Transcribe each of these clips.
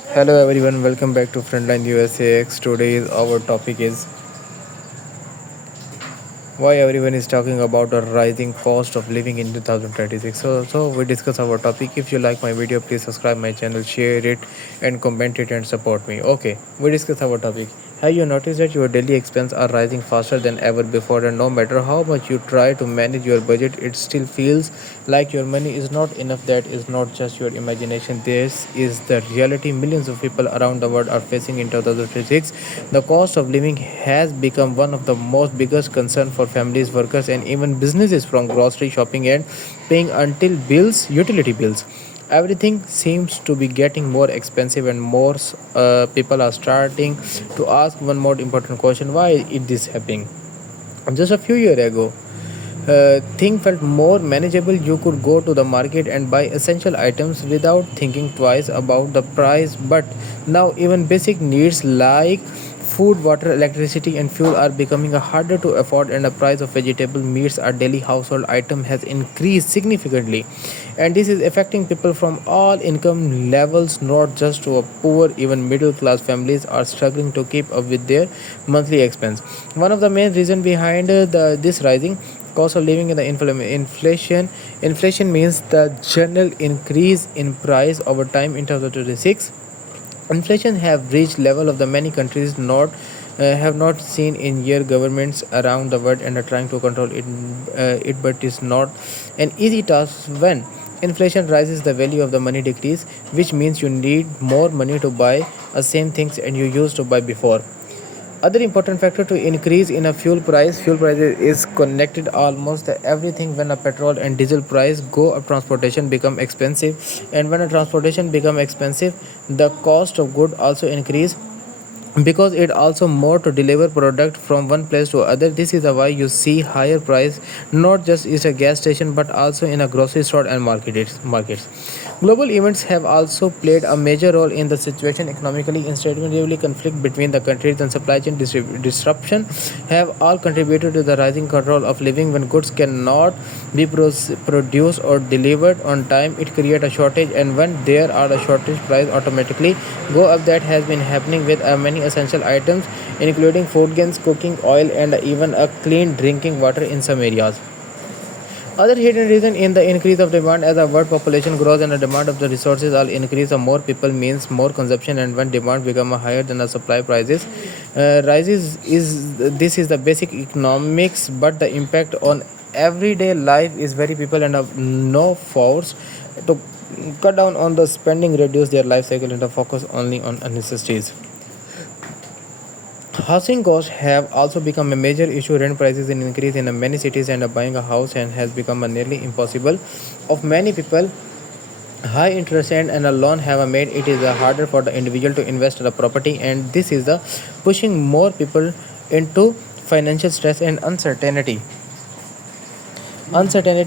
Hello everyone, welcome back to Frontline USAX. Today's our topic is why everyone is talking about the rising cost of living in 2026. So we discuss our topic. If you like my video, please subscribe my channel, share it, and comment it and support me. Okay, we discuss our topic. Have you noticed that your daily expenses are rising faster than ever before, and no matter how much you try to manage your budget, it still feels like your money is not enough? That is not just your imagination. This is the reality millions of people around the world are facing in 2026. The cost of living has become one of the most biggest concern for families, workers, and even businesses, from grocery shopping and paying until bills, utility bills. Everything seems to be getting more expensive, and more people are starting to ask one more important question: why is this happening? Just a few years ago, thing felt more manageable. You could go to the market and buy essential items without thinking twice about the price. But now, even basic needs like food, water, electricity, and fuel are becoming harder to afford, and the price of vegetable meats, our daily household item, has increased significantly. And this is affecting people from all income levels, not just to a poor. Even middle class families are struggling to keep up with their monthly expense. One of the main reasons behind this rising cost of living in the inflation means the general increase in price over time. In 2026, inflation have reached level of the many countries not have not seen in year. Governments around the world and are trying to control it, but it's not an easy task. When inflation rises, the value of the money decrease, which means you need more money to buy the same things and you used to buy before. Other important factor to increase in a fuel price is connected almost everything. When a petrol and diesel price go up, transportation become expensive, and when a transportation become expensive, the cost of good also increase, because it also more to deliver product from one place to other. This is why you see higher price not just is a gas station but also in a grocery store and markets. Global events have also played a major role in the situation. Economically instability, conflict between the countries, and supply chain disruption have all contributed to the rising control of living. When goods cannot be produced or delivered on time, it creates a shortage, and when there are a shortage, price automatically go up. That has been happening with many essential items, including food grains, cooking oil, and even a clean drinking water in some areas. Other hidden reason in the increase of demand: as the world population grows and the demand of the resources all increase, more people means more consumption, and when demand become higher than the supply, prices rises. Is this is the basic economics, but the impact on everyday life is very people and have no force to cut down on the spending, reduce their life cycle, and focus only on necessities. Housing costs have also become a major issue. Rent prices in increase in many cities, and buying a house and has become a nearly impossible of many people. High interest rate and a loan have made it is harder for the individual to invest in a property, and this is the pushing more people into financial stress and uncertainty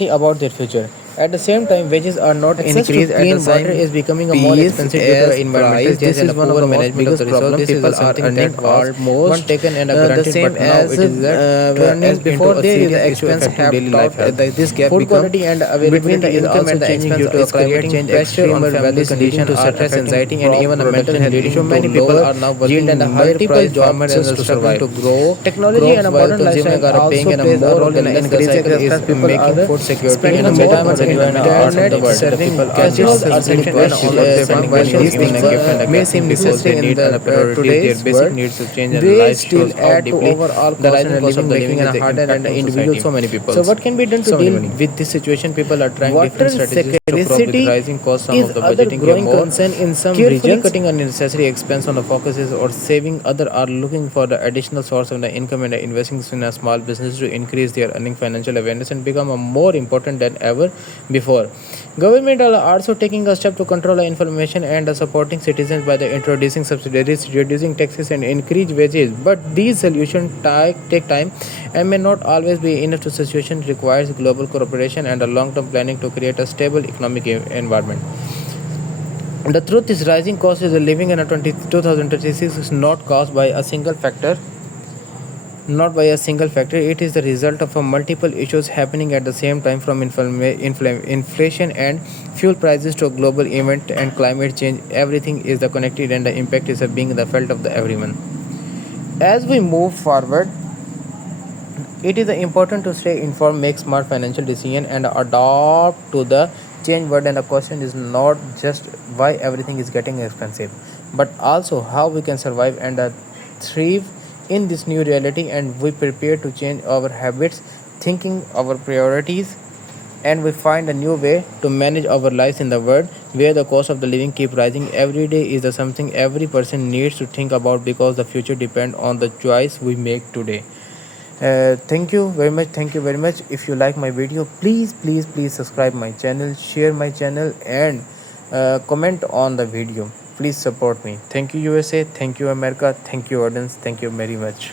about their future. At the same time, wages are not Access to increased. At the clean same water time, is becoming a more peace expensive due to the as environmental price. change This and is the one of poor the most management of biggest the resource. problem. This is People the are something earning that was once almost taken and the granted, same but now as it is as turning into before. a There is serious the issue expense affecting have daily life taught health. this gap Food become quality and between the availability is income also and the changing due expense to a is climate creating change, pressure extreme on weather families, leading conditions to are stress, affecting anxiety, and crop even a mental production, health leading issue. to Many people lower are now yield and working a higher multiple price jobs farmers and just are to struggling survive. to grow Technology and crops a while modern consuming lifestyle are paying also a plays a more role. on The the less energy basic cycle is expense people making are food security spending and more safety on concerning in many parts of internet the world. The serving people are now festivals are hesitant to celebrated spend online their money when while these receiving things a gift and a may gifting seem because they necessary in need the an priorities their today's basic world. needs to change and They life still shows how add to deeply overall the cost and rising cost of living, the making living it is harder and impacting individual society. so many So peoples. what can be done to So many deal money. with this situation? People are trying different Water strategies to cope with scarcity rising costs. Some is of the other budgeting a growing more concern in some carefully regions. cutting unnecessary expense on the focuses or saving. Other are looking for the additional source of the income and investing in a small business to increase their earning. Financial awareness and become a more important than ever before. Government are also taking a step to control the information and supporting citizens by the introducing subsidies, reducing taxes, and increase wages. But these solutions take time and may not always be enough. To situation requires global cooperation and a long-term planning to create a stable economic environment. The truth is, rising costs of living in a 2026 is not caused by a single factor. not by a single factor. It is the result of a multiple issues happening at the same time, from inflation and fuel prices to a global event and climate change. Everything is the connected, and the impact is being the felt of the everyone. As we move forward, it is important to stay informed, make smart financial decisions, and adapt to the change world. And the question is not just why everything is getting expensive, but also how we can survive and thrive in this new reality. And we prepare to change our habits, thinking our priorities, and we find a new way to manage our lives in the world where the cost of the living keep rising every day. Is the something every person needs to think about, because the future depends on the choice we make today. Thank you very much. Thank you very much. If you like my video, please subscribe my channel, share my channel, and comment on the video. Please support me. Thank you USA, thank you America, thank you audience, thank you very much.